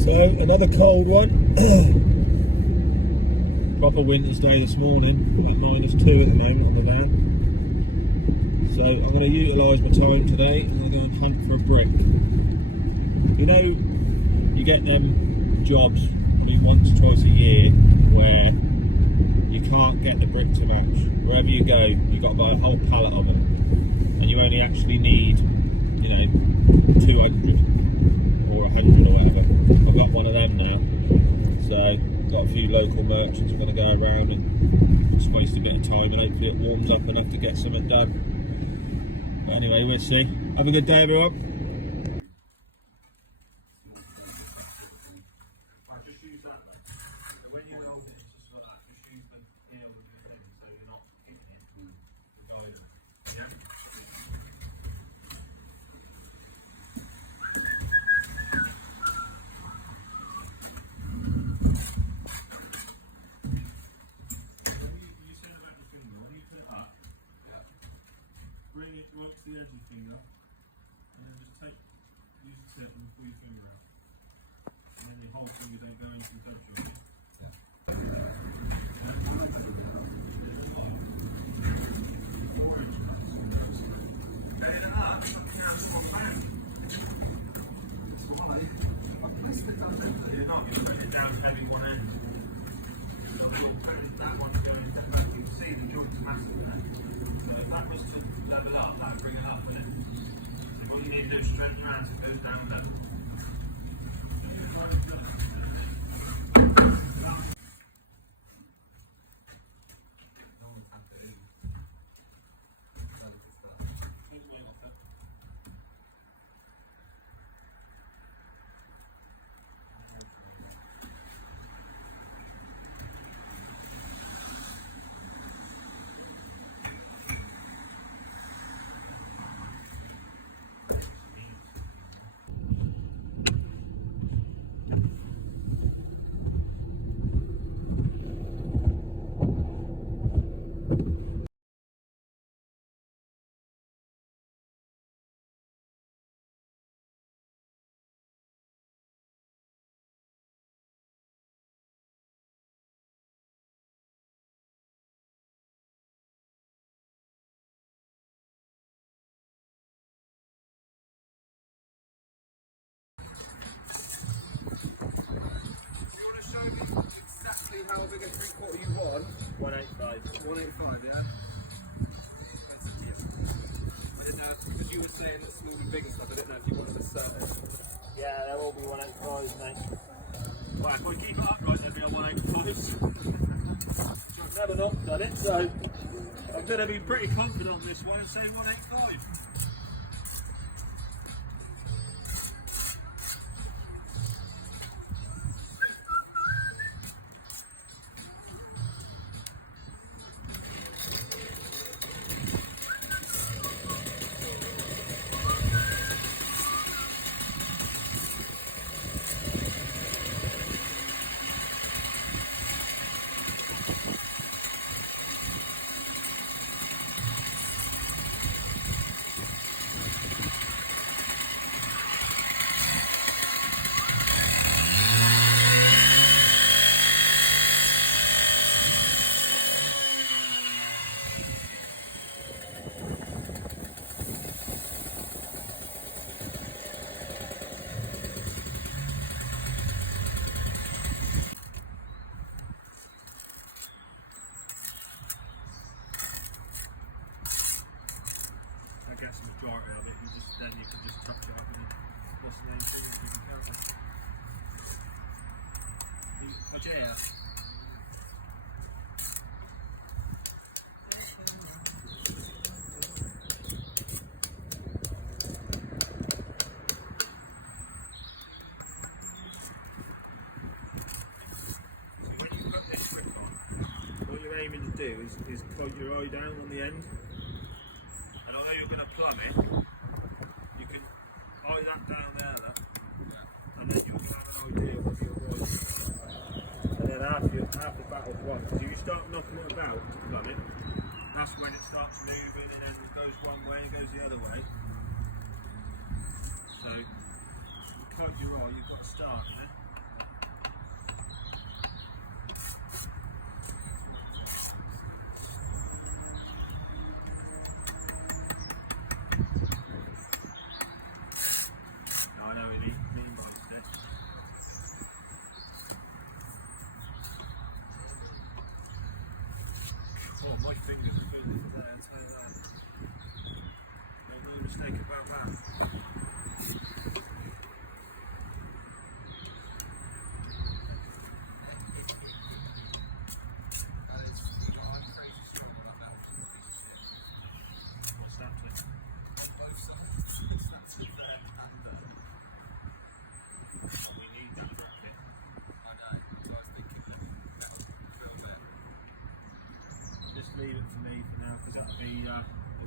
So another cold one. Proper winter's day this morning, about -2 at the moment on the van. So I'm going to utilise my time today and I'm going to hunt for a brick. You know, you get them jobs probably once, twice a year where you can't get the brick to match. Wherever you go, you've got to buy a whole pallet of them. And you only actually need, 200 or 100 or whatever. I've got one of them now. So, got a few local merchants I'm going to go around and just waste a bit of time and hopefully it warms up enough to get something done. But anyway, we'll see. Have a good day, everyone. Bring it right to the edge of the finger, and then just use the tip and pull your finger out. And then the whole finger don't go into the touch of it. You're not going to put it down heavy one end. That one's going to you can see the joints are massive there. So if that was to level up, that would bring it up, and then all you need to do is straighten around so it goes down level. How big a 3/4 you want? 185. 185, yeah? That's, yeah. I didn't know, because you were saying that small and big and stuff, I didn't know if you wanted a certain. Yeah, there will be 185s, mate. Right, if we keep it upright, there'll be a 185s. I've never not done it, so I'm going to be pretty confident on this one and say 185. I guess the majority of it, then you can just touch it up and that's the main thing, you can count it. What's your hair? So when you put this grip on, what you're aiming to do is point your eye down on the end. And although you're going to plumb it, you can eye that down there, look, and then you'll have an idea of what you're right. And then half the battle's won. So you start knocking it about to plumb it, that's when it starts moving and then it goes one way and it goes the other way. So, you close your eye, you've got to start, you know?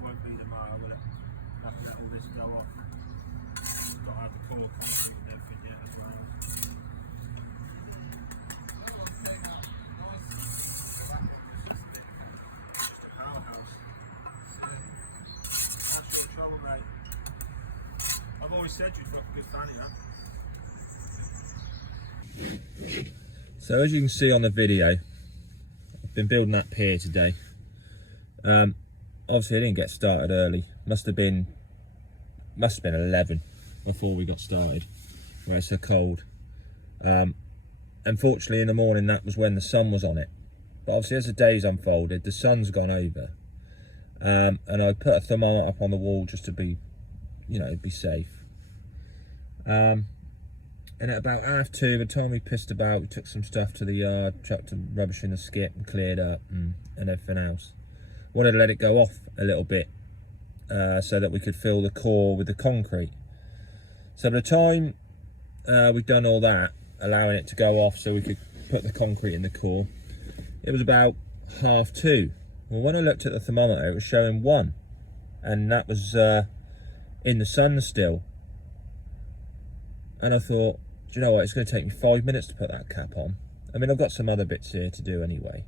won't be tomorrow, will it? I'll have to let all this go off. Not have the colour concrete and everything yet as well. Just a powerhouse. That's your trouble, mate. I've always said you've got a good fanny, huh? So as you can see on the video, I've been building that pier today. Obviously I didn't get started early. Must have been 11 before we got started. Where it's so cold. Unfortunately in the morning that was when the sun was on it. But obviously as the days unfolded, the sun's gone over. And I put a thermometer up on the wall just to be, you know, be safe. And at about 2:30, by the time we pissed about, we took some stuff to the yard, chucked some rubbish in the skip and cleared up and everything else. Wanted to let it go off a little bit so that we could fill the core with the concrete. So by the time we'd done all that, allowing it to go off so we could put the concrete in the core, it was about 2:30. Well, when I looked at the thermometer, it was showing 1, and that was in the sun still. And I thought, do you know what, it's going to take me 5 minutes to put that cap on. I mean, I've got some other bits here to do anyway.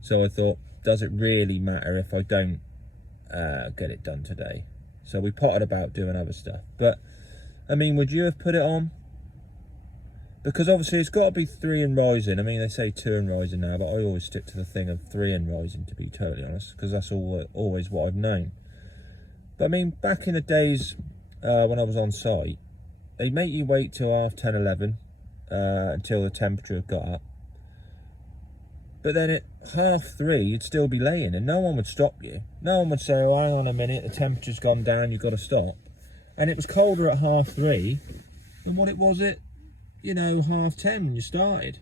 So I thought, does it really matter if I don't get it done today? So we potted about doing other stuff. But, I mean, would you have put it on? Because obviously it's got to be 3 and rising. I mean, they say 2 and rising now, but I always stick to the thing of 3 and rising, to be totally honest, because that's always what I've known. But I mean, back in the days when I was on site, they make you wait till 10:30, 11 until the temperature got up. But then at 3:30, you'd still be laying and no one would stop you. No one would say, oh, hang on a minute, the temperature's gone down, you've got to stop. And it was colder at 3:30 than what it was at, you know, 10:30 when you started.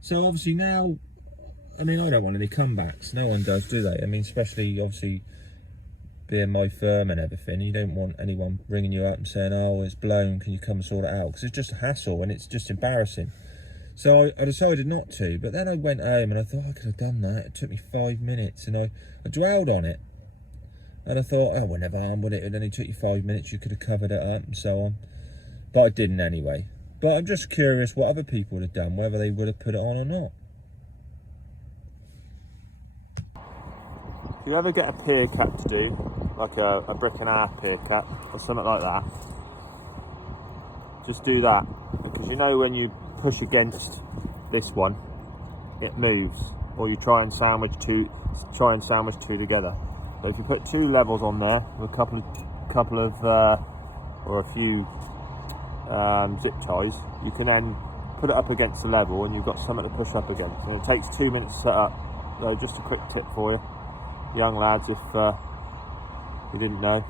So obviously now, I mean, I don't want any comebacks. No one does, do they? I mean, especially obviously being my firm and everything, you don't want anyone ringing you up and saying, oh, it's blown, can you come sort it out? Because it's just a hassle and it's just embarrassing. So I decided not to, but then I went home and I thought I could have done that. It took me 5 minutes and I dwelled on it. And I thought, oh, well, never harm, would it? It only took you 5 minutes, you could have covered it up and so on. But I didn't anyway. But I'm just curious what other people would have done, whether they would have put it on or not. If you ever get a pier cap to do, like a brick and a half pier cap or something like that, just do that, because you know when you push against this one, it moves, or you try and sandwich two together. So if you put 2 levels on there with a couple of or a few zip ties, you can then put it up against the level and you've got something to push up against. And it takes 2 minutes to set up. So just a quick tip for you, young lads, if you didn't know.